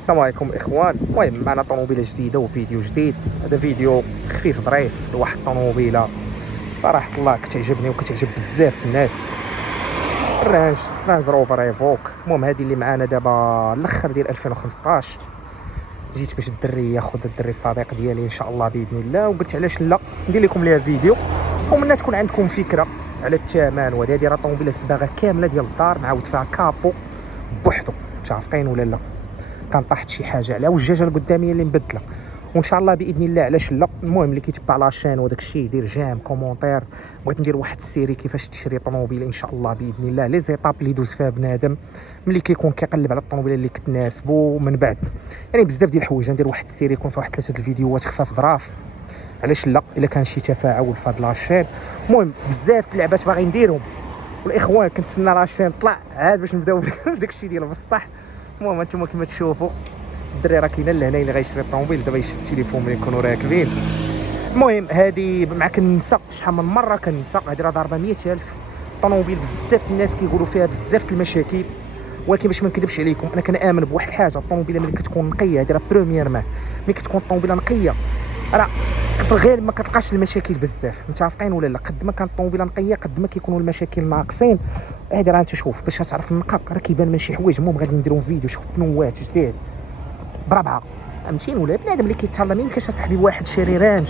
السلام عليكم الاخوان. المهم معنا طوموبيله جديده وفيديو جديد. هذا فيديو خفيف ظريف لواحد الطوموبيله صراحه الله كتعجبني وكتعجب بزاف الناس، رانج روفر ايفوك. المهم هذه اللي معانا دابا الاخر ديال 2015. جيت باش الدري ياخذ الدري الصديق ديالي ان شاء الله باذن الله، وقلت علاش لا ندير لكم ليها فيديو ومن تكون عندكم فكره على الثمن. وهذه راه طوموبيله صباغه كامله ديال الدار، معاود فيها كابو بوحدو، متفقين ولا لا؟ كان طاحت شي حاجه على والجاجه القداميه اللي مبدله، وان شاء الله باذن الله علاش لا. المهم اللي كيتبع لاشين وداك الشيء يدير جيم كومونتير. بغيت ندير واحد السيري كيفاش تشري طوموبيل ان شاء الله باذن الله، لي زيتاب اللي يدوز فيها بنادم ملي كيكون كيقلب على الطوموبيله اللي كتناسبو من بعد. يعني بزاف ديال الحوايج ندير واحد السيري يكون فيه واحد 3 الفيديوهات خفاف ظراف، علاش لا الا كان شي تفاعل في هاد لاشين. المهم بزاف د اللعبات باغي نديرهم، والاخوان كنتسنى لاشين طلع عاد باش نبداو بداك الشيء ديال بصح. المهم انتم كما تشوفوا الدري راه كاين لهنا اللي غيشري الطوموبيل دابا يشد التليفون ملي يكونوا راكبين. المهم هذه مع كنسى شحال من مره كنسى، هذه راه ضاربه 100,000 طوموبيل. بزاف الناس كيقولوا فيها بزاف المشاكل، ولكن باش ما نكذبش عليكم انا كنامن بواحد الحاجه، الطوموبيله ملي كتكون نقيه هذه راه برومييرمون ملي كتكون الطوموبيله نقيه راه في الغالب ما كتلقاش المشاكل بزاف، متفقين ولا لا؟ قد ما كانت الطوموبيله نقيه قد ما كيكونوا المشاكل ناقصين. هذه راه انت شوف باش تعرف النقاق راه كيبان من شي حوايج. المهم غادي نديرو فيديو شوف تنوات جديد بربعه، فهمتيني ولا؟ بنادم اللي كيتهلا ما يمكنش اصاحبي واحد شاري رانج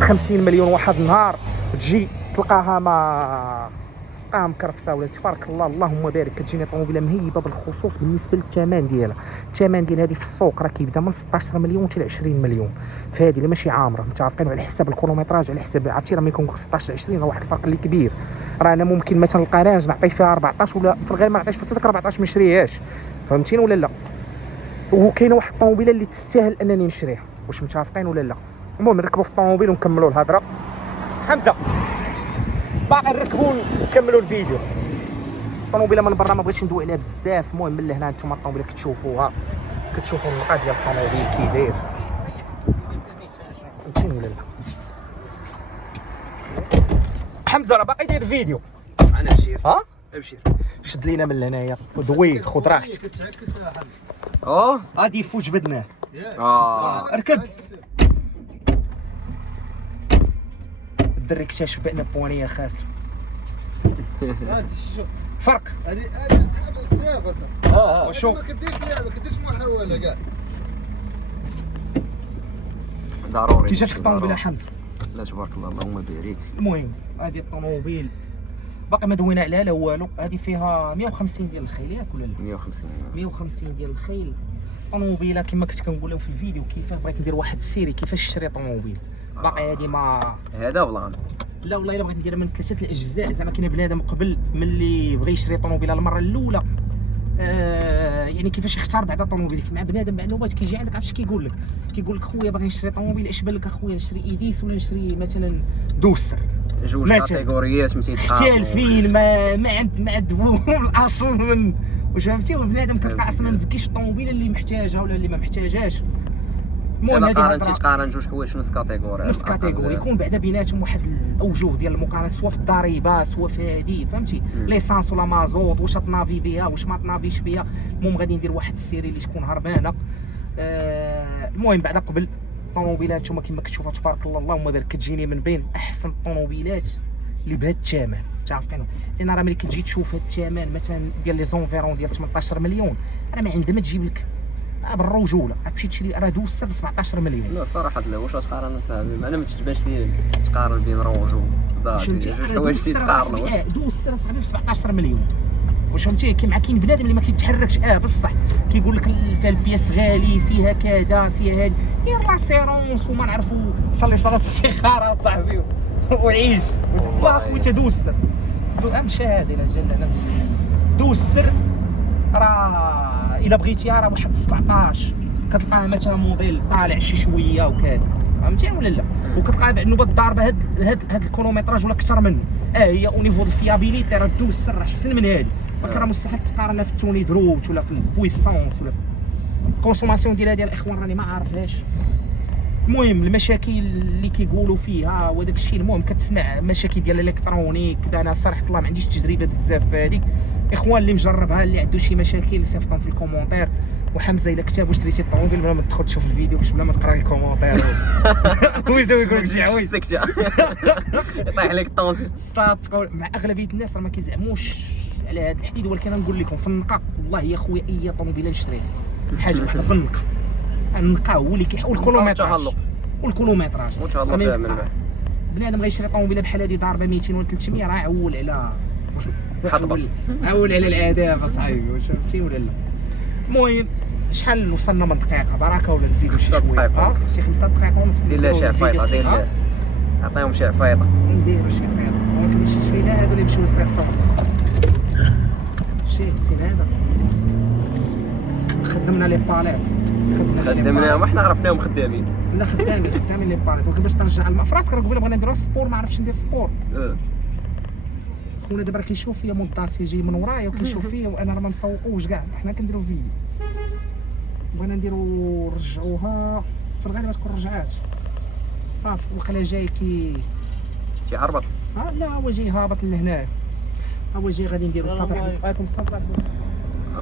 50 مليون واحد النهار تجي تلقاها ما مكرفسه ولا تبارك الله اللهم بارك. كتجيني طوموبيله مهيبه بالخصوص بالنسبه للثمن ديالها. الثمن ديال هذه في السوق راه كيبدا من 16 مليون حتى ل 20 مليون، فهذه اللي ماشي عامره، متفقين؟ على حساب الكيلومتراج، على حساب عرفتي راه ملي كنقول 16 20 راه واحد الفرق اللي كبير. راه انا ممكن مثلا نلقى رانج نعطي فيها 14 ولا في الغالب ما نعطيش في ديك 14 ما نشريهاش، فهمتيني ولا لا؟ وكاينه واحد الطوموبيله اللي تستاهل انني نشريها، واش متفقين ولا لا؟ المهم نركبوا في الطوموبيل ونكملوا الهضره. حمزه باقي نركبوا ونكملوا الفيديو. الطوموبيله من برا ما بغيتش ندوي عليها بزاف. المهم من لهنا نتوما الطوموبيله كتشوفوها، كتشوفوا النقا ديال الطوموبيل كي داير، فهمتيني ولا لا؟ حمزه راه باقي داير فيديو. انا ابشر ها ابشر شد لينا من هنايا ودوي خذ راحتك. غادي يفوت جبدناه. اركب. الدري اكتشف بان بوانيه خاسره. فرق هذه بزاف اصاحبي. وشو ما كديرش لعبه، ما كديرش محاوله كاع. ضروري. كي جاتك الطوموبيله حمزه؟ لا تبارك الله اللهم بارك. المهم هذه الطوموبيل باقي ما دوينا عليها لا والو. هذه فيها 150 ديال الخيل ياك ولا لا؟ 150 ديال الخيل. طوموبيله كما كنت كنقول في الفيديو كيفاش بغيت ندير واحد السيري كيفاش تشري طوموبيل. باقي هذه ما هذا بلان. لا والله الا بغيت نديرها من 3 الاجزاء. زعما كاين بنادم قبل ملي بغى يشري طوموبيله المره الاولى يعني كيفاش يختار بعدا طوموبيل مع بنادم معلومات كيجي عندك عرفتش كيقول لك خويا باغي نشري طوموبيل اش بان لك اخويا نشري ايديس ولا نشري مثلا دوسر؟ جوج كاتيجوريات مختلفين ما عندهم الاصل من واش فهمتي. وبنادم كتلقى اصلا ما مزكيش الطوموبيله اللي محتاجها ولا اللي ما محتاجهاش. المهم هذه قارنتي تقارن جوج حوايج في نفس كاتيجوري، يكون بعدا بيناتهم واحد الاوجه ديال المقارنه سواء في الضريبه سواء في هذه، فهمتي؟ ليسانس ولا مازوط، واش تنافي بها واش ما تنافيش بها. المهم غادي ندير واحد السيري اللي تكون هربانه. المهم بعدا قبل الطوموبيلات نتوما كما كتشوفوا تبارك الله اللهم بارك كتجيني من بين احسن الطوموبيلات اللي بهذا الثمن، متعرفين؟ لان راه ملي كتجي تشوف هذا الثمن مثلا ديال لي زونفيرون ديال 18 مليون راه ما عندها ما تجيب لك بالرجوله. غتمشي تشري راه دوز ب 17 مليون. لا صراحه لا، واش تقارن اصاحبي؟ انا ما تجباش لي تقارن بين روج وداسي، جوج حوايج تيتقارنوا. دوز اصاحبي ب 17 مليون، واش فهمتي؟ كاين كاين بنادم اللي ما كيتحركش بصح كيقول لك فيها البياس غالي فيها كذا فيها هذه، دير لاسيرونس وما نعرفوا صلي صلاه الاستخاره صاحبي وعيش. والله اخويا تدوز امشي هذه لا جل لا دوز راه الا بغيتيها راه واحد 17 كتلقاها مثلا موديل طالع شي شويه وكذا، فهمتي ولا لا؟ وكتلقى بعد النوبه الضاربه هاد الكيلومتراج ولا اكثر منه. هي او نيفو الفيابيليتي راه دوز سر احسن من هذه، ولكن راه مستحيل تقارنها في التوني دروت ولا في البويسونس ولا الكونسوماسيون ديال الاخوان راني ما عارفهاش. المهم المشاكل اللي كيقولوا فيها وداك الشيء، المهم كتسمع مشاكل ديال الالكترونيك كذا. انا صراحه الله ما عنديش تجربه بزاف في هذيك. اخوان اللي مجربها اللي عنده شي مشاكل صيفطهم في الكومونتير. وحمزه الا كتب وشريتي الطوموبيل بلا ما تدخل تشوف الفيديو باش بلا ما تقرا الكومونتير ويبداو يقول لك شي عويل يطيح لك الطونسي صاد. تقول مع اغلبيه الناس راه ما كيزعموش على هذا الحديد، ولكن نقول لكم في النقا والله يا خويا اي طوموبيله نشريها حاجه واحده في النقا. النقا هو اللي كيحول الكيلومتراج والكيلومتراج وان شاء الله فيها من بعد. بنادم غيشري طوموبيله بحال هذه ضاربه 200 ولا 300 راه عول على حطبه عول على العذاب اصاحبي، واش فهمتي ولا لا؟ المهم شحال وصلنا من دقيقه بركه ولا نزيدوا شي 5 شويه؟ دقائق ونص. شي 5 دقائق ونص. دير لها شي فايطه، دير عطيهم شي فايطه. نديرو شي فايطه ولكن شي شرينا هادو اللي يمشيو يصيفطوا. شي فين هذا خدمنا لي باليت، خدمناهم احنا عرفناهم خدامين. لا خدامين لي باليت، ولكن باش ترجع الماء في راسك راه قبيله بغينا نديرو سبور ما عرفتش ندير سبور. خونا دابا كيشوف فيا مونطاسي جاي من ورايا وكيشوف فيا وانا راه ما مسوقوش كاع، حنا كنديرو فيديو بغينا نديرو نرجعوها في الغالب غتكون رجعات صافي. وقيلا جاي شي عربط. لا هو جاي هابط لهنا، هو جاي غادي نديرو صافي. حبس عليكم الصبر.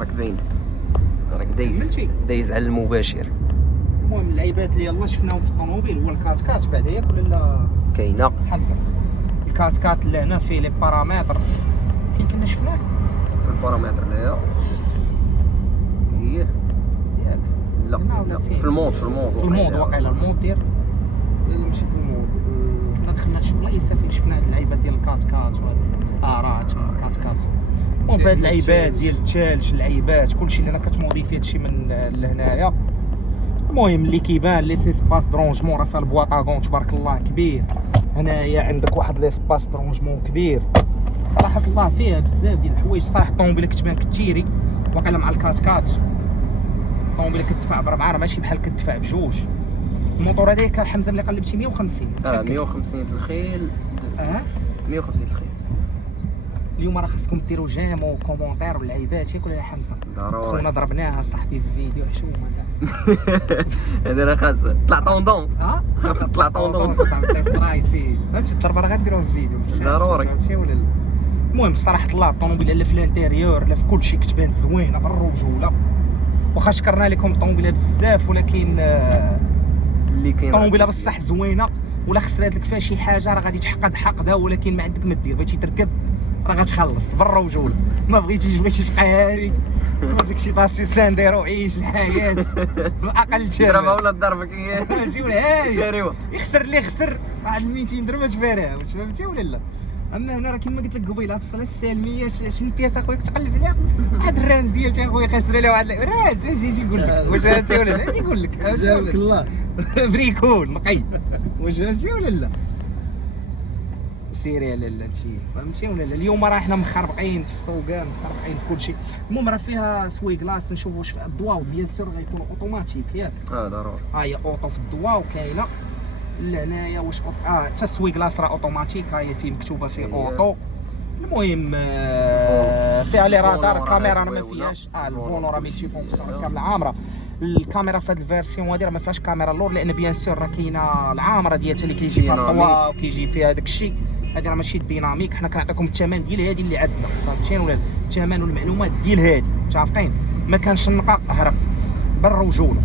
راك باين راك دايز على المباشر. المهم اللعيبات اللي يلاه شفناهم في الطوموبيل هو الكات بعد ياك ولا كاينه حمزه الكات اللي هنا فيه لي بارامتر. فين كنا شفناه في البارامتر هنايا هي ياك؟ لا في المود واقيلا المود دير لا ماشي في المود. كنا دخلنا نشوف بلايصه فين شفنا هاد اللعيبات ديال الكات راه تما كات. المهم في هاد اللعيبات ديال الثلج، اللعيبات كلشي اللي انا كتموديفي هادشي من لهنايا. المهم اللي كيبان لي سيسباس درونجمون راه فيها البواطاغون تبارك الله كبير. هنايا عندك واحد ليسباس درونجمون كبير صراحه الله، فيها بزاف ديال الحوايج صراحه. الطوموبيله كتبان كتيري واقيلا مع الكات الطوموبيله كتدفع بربعه راه ماشي بحال كتدفع بجوج. الموتور هذاك حمزه ملي قلبتي 150 150 الخيل 150 الخيل. اليوم راه خاصكم ديروا جيم وكومونتير واللعيبات ياك ولا حمزه؟ ضروري. خونا ضربناها صاحبي في فيديو حشومه كاع. هذا راه خاص طلع طوندونس. خاص تطلع طوندونس تيست رايد فيه فهمتي. الضربه راه غنديروها في فيديو ضروري فهمتي ولا لا؟ المهم بصراحه الله الطوموبيله لا في الانتيريور لا في كلشي كتبان زوينه بالرجوله. واخا شكرنا لكم الطوموبيله بزاف ولكن اللي كاين الطوموبيله بصح زوينه. ولا خسرات لك فيها شي حاجه راه غادي تحقد حقدها، ولكن ما عندك ما دير. بغيتي تركب راه غتخلص بالرجوله، ما بغيتيش تبقى هاري داك شي طاسي ساندير وعيش الحياه باقل ثمن. ضربها ولا ضربك ماشي ولا هاري شاريوه يخسر اللي يخسر واحد 200 درهم تفارها، واش فهمتي ولا لا؟ اما هنا راه كيما قلت لك قبيله الصلاه السالميه من بياسه خويا كتقلب عليها واحد الرامز ديال تا خويا خاسر عليها واحد راه يجي يقول لك واش فهمتي ولا لا؟ يجي يقول لك جاوبك الله بريكول نقي واش فهمتي ولا لا؟ سيري لالا هادشي فهمتي ولا لا؟ اليوم راه حنا مخربقين في السوقان مخربقين في كلشي. المهم راه فيها سوي كلاص نشوفوا واش في الضواء بيان سور غيكونوا اوتوماتيك ياك؟ ضروري. هي اوطو في الضواء وكاينه لهنايا واش حتى السوي كلاص راه اوتوماتيك هي فيه مكتوبه فيه اوطو. المهم فيها لي رادار الكاميرا راه ما فيهاش الفولون راه ملتي فونكسيون كامله عامره. الكاميرا في هذه الفيرسيون هذه راه ما فيهاش كاميرا اللور لان بيان سور راه كاينه العامره ديالها اللي كيجي فيها الضواء وكيجي فيها داك الشيء. هذه راه ماشي الديناميك. حنا كنعطيكم الثمن ديال هذه اللي عندنا فهمتيني ولا الثمن والمعلومات ديال هذه متفقين. ما كانش النقا هرب بالرجوله.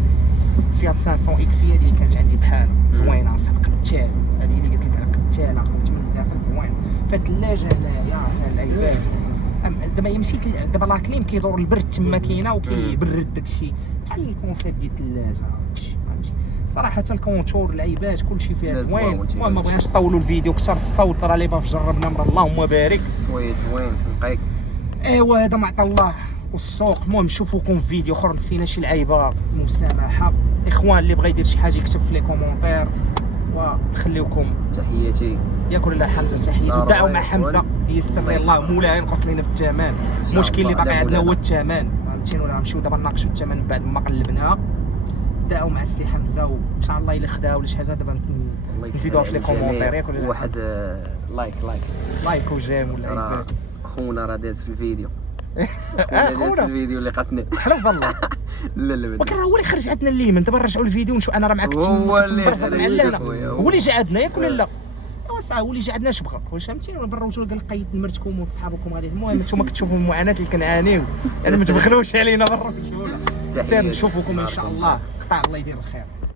فيها 500 اكس هي اللي كانت عندي بحال زوينه صح قتال. هذه اللي قلت لك قتال اخويا من الداخل زوين. فيها ثلاجه هنايا فيها اللعيبات. دابا هي ماشي دابا لاكليم كيدور البرد تما كاينه وكيبرد داكشي بحال الكونسيبت ديال الثلاجه فهمتي. صراحه الكونتور اللعيبات كلشي فيها زوين. المهم ما بغيناش نطولوا الفيديو اكثر. الصوت راه اللي باغ جربنا من اللهم بارك سويت زوين نقيك. ايوا هذا معطى الله والسوق. المهم نشوفوكم في فيديو اخر. نسينا شي لعيبه مسامحه. اخوان اللي بغى يدير شي حاجه يكتب في لي كومونتير ونخليوكم تحياتي ياكل ولا حمزه تحياتي. ودعوا مع حمزه يستر الله مولاي ينقص لينا في الثمن. المشكل اللي باقي عندنا هو الثمن فهمتيني ولا نمشيو دابا نناقشوا الثمن بعد ما قلبناها. دعوا مع السي حمزه وان شاء الله الا خداها ولا شي حاجه دابا نزيدوها في لي كومونتير ياك ولا واحد لايك وجيم ولا خونا راه داز في الفيديو. خونا داز في الفيديو اللي قصني حلف بالله لا لا ولكن راه هو اللي خرج عندنا الليمن. دابا نرجعوا الفيديو ونشوف انا راه معاك هو اللي تمبرزق مع اللهنا، خويا، هو اللي جا عندنا ياك ولا لا؟ ايوا صح، هو اللي جا عندنا اش بغا واش فهمتي. بالرجوله قال لك قيد مرتكم وصحابكم غادي. المهم نتوما كتشوفوا المعاناه اللي كنعانيو، انا ما تبخلوش علينا بالرجوله. سير نشوفكم ان شاء الله. قطع الله يدير الخير.